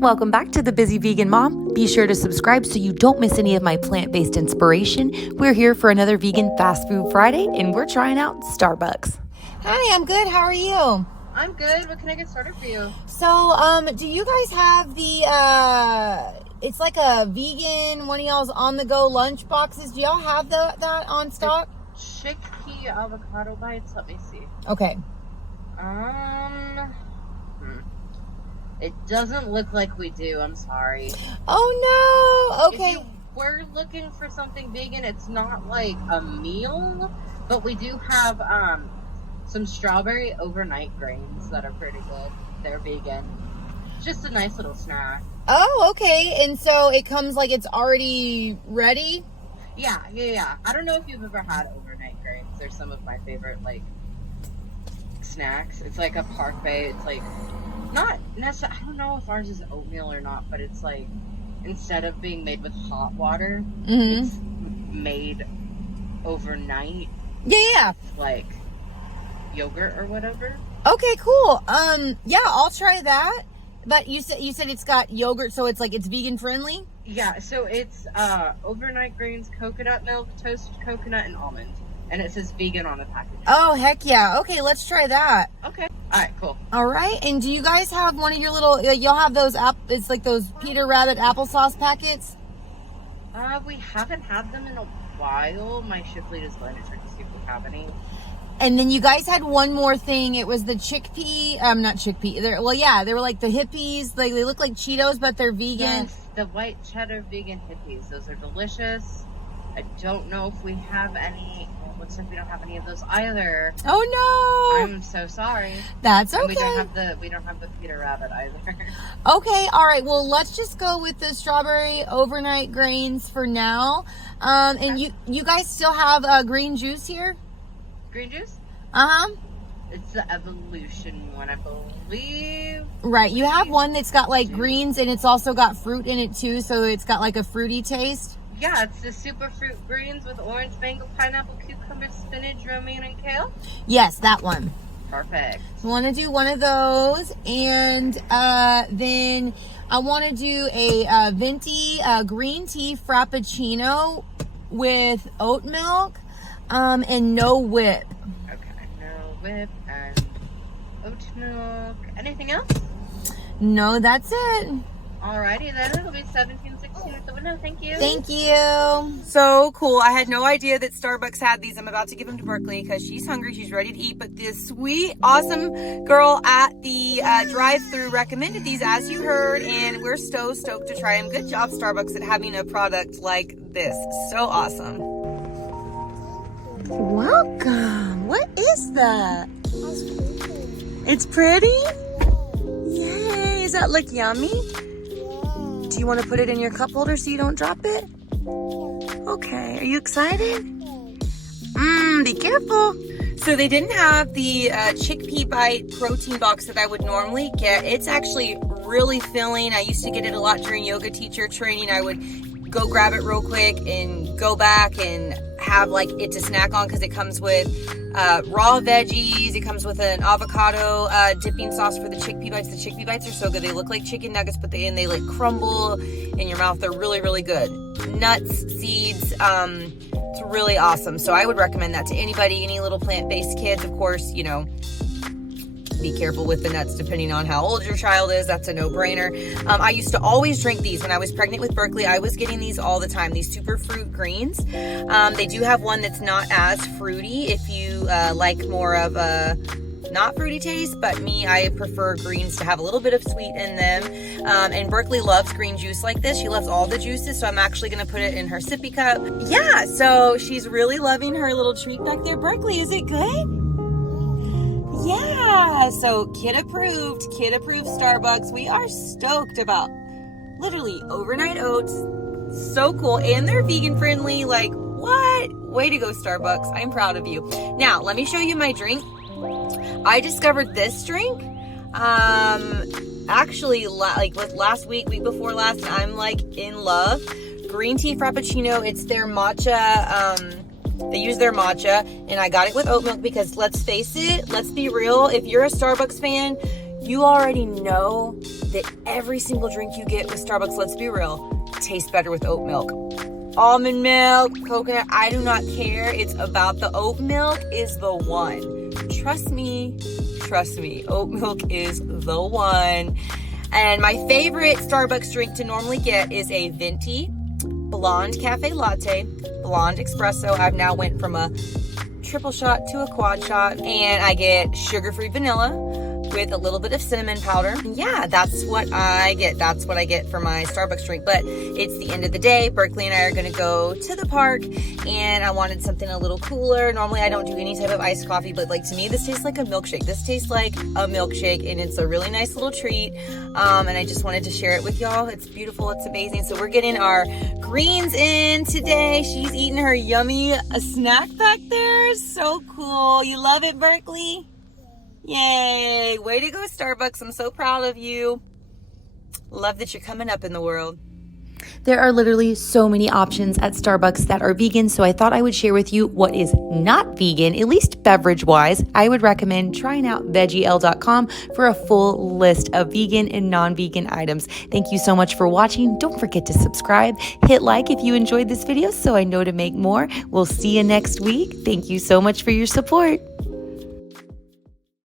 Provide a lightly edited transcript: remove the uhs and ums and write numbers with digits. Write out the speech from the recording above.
Welcome back to The Busy Vegan Mom. Be sure to subscribe so you don't miss any of my plant-based inspiration. We're here for another Vegan Fast Food Friday, and we're trying out Starbucks. Hi, I'm good. How are you? I'm good. What can I get started for you? So, do you guys have the, it's like a vegan, one of y'all's on-the-go lunch boxes. Do y'all have that on stock? The chickpea avocado bites. Let me see. Okay. It doesn't look like we do. I'm sorry. Oh, no. Okay. If you were looking for something vegan, it's not like a meal, but we do have, some strawberry overnight grains that are pretty good. They're vegan. Just a nice little snack. Oh, okay. And so it comes like it's already ready? Yeah. I don't know if you've ever had overnight grains. They're some of my favorite, like, snacks. It's like a parfait. It's like, not necessarily, I don't know if ours is oatmeal or not, but it's like, instead of being made with hot water, it's made overnight. Yeah. Like yogurt or whatever. Okay, cool. Yeah, I'll try that. But you said it's got yogurt, so it's like it's vegan friendly? Yeah, so it's overnight grains, coconut milk, toasted coconut, and almond. And it says vegan on the package. Oh, heck yeah. Okay, let's try that. Okay. All right, cool. All right. And do you guys have one of your little, y'all have those, it's like those Peter Rabbit applesauce packets? We haven't had them in a while. My shift lead is going to check to see if we have any. And then you guys had one more thing. It was the chickpea, not chickpea. They were like the hippies. Like they look like Cheetos, but they're vegan. Yes, the white cheddar vegan hippies. Those are delicious. I don't know if we have any. It looks like we don't have any of those either. Oh no! I'm so sorry. That's okay. And we don't have the Peter Rabbit either. Okay, all right. Well, let's just go with the strawberry overnight grains for now. And you guys still have green juice here? Green juice? It's the Evolution one, I believe. Right. You have one that's got like greens and it's also got fruit in it too, so it's got like a fruity taste. Yeah, it's the super fruit greens with orange, mango, pineapple, cucumber, spinach, romaine, and kale. Yes, that one. Perfect. I want to do one of those, and then I want to do a venti green tea frappuccino with oat milk and no whip. Okay, no whip and oat milk. Anything else? No, that's it. Alrighty then, it'll be 17.16 at the window. Thank you. Thank you. So cool. I had no idea that Starbucks had these. I'm about to give them to Berkeley because she's hungry. She's ready to eat. But this sweet, awesome girl at the drive-thru recommended these, as you heard, and we're so stoked to try them. Good job, Starbucks, at having a product like this. So awesome. Welcome. What is that? It's pretty? Yay. Does that look yummy? Do you want to put it in your cup holder so you don't drop it? Okay. Are you excited? Be careful. So they didn't have the chickpea bite protein box that I would normally get. It's actually really filling. I used to get it a lot during yoga teacher training. I would go grab it real quick and go back and have like it to snack on because it comes with raw veggies. It comes with an avocado dipping sauce for the chickpea bites. The chickpea bites are so good. They look like chicken nuggets, but they like crumble in your mouth. They're really, really good. Nuts, seeds, it's really awesome. So I would recommend that to anybody, any little plant-based kids. Of course, you know, be careful with the nuts depending on how old your child is. That's a no-brainer. I used to always drink these when I was pregnant with Berkeley. I was getting these all the time, these super fruit greens. They do have one that's not as fruity if you like more of a not fruity taste, but me, I prefer greens to have a little bit of sweet in them. And Berkeley loves green juice like this. She loves all the juices, so I'm actually going to put it in her sippy cup. Yeah, so she's really loving her little treat back there. Berkeley, is it good? Yeah, so kid approved Starbucks. We are stoked about literally overnight oats. So cool. And they're vegan friendly. Like, what? Way to go, Starbucks. I'm proud of you. Now, let me show you my drink. I discovered this drink actually like last week before last, and I'm like in love. Green tea frappuccino. It's their matcha. They use their matcha, and I got it with oat milk because let's face it, let's be real. If you're a Starbucks fan, You already know that every single drink you get with Starbucks, let's be real, tastes better with oat milk. Almond milk, coconut, I do not care. It's about the oat milk is the one. Trust me, oat milk is the one. And my favorite Starbucks drink to normally get is a venti blonde cafe latte, blonde espresso. I've now went from a triple shot to a quad shot, and I get sugar-free vanilla with a little bit of cinnamon powder. Yeah, that's what I get. That's what I get for my Starbucks drink. But it's the end of the day. Berkeley and I are gonna go to the park, and I wanted something a little cooler. Normally I don't do any type of iced coffee, but like to me, this tastes like a milkshake. This tastes like a milkshake, and it's a really nice little treat. And I just wanted to share it with y'all. It's beautiful, it's amazing. So we're getting our greens in today. She's eating her yummy snack back there. So cool. You love it, Berkeley? Yay! Way to go, Starbucks. I'm so proud of you. Love that you're coming up in the world. There are literally so many options at Starbucks that are vegan, so I thought I would share with you what is not vegan, at least beverage-wise. I would recommend trying out VeggieL.com for a full list of vegan and non-vegan items. Thank you so much for watching. Don't forget to subscribe. Hit like if you enjoyed this video so I know to make more. We'll see you next week. Thank you so much for your support.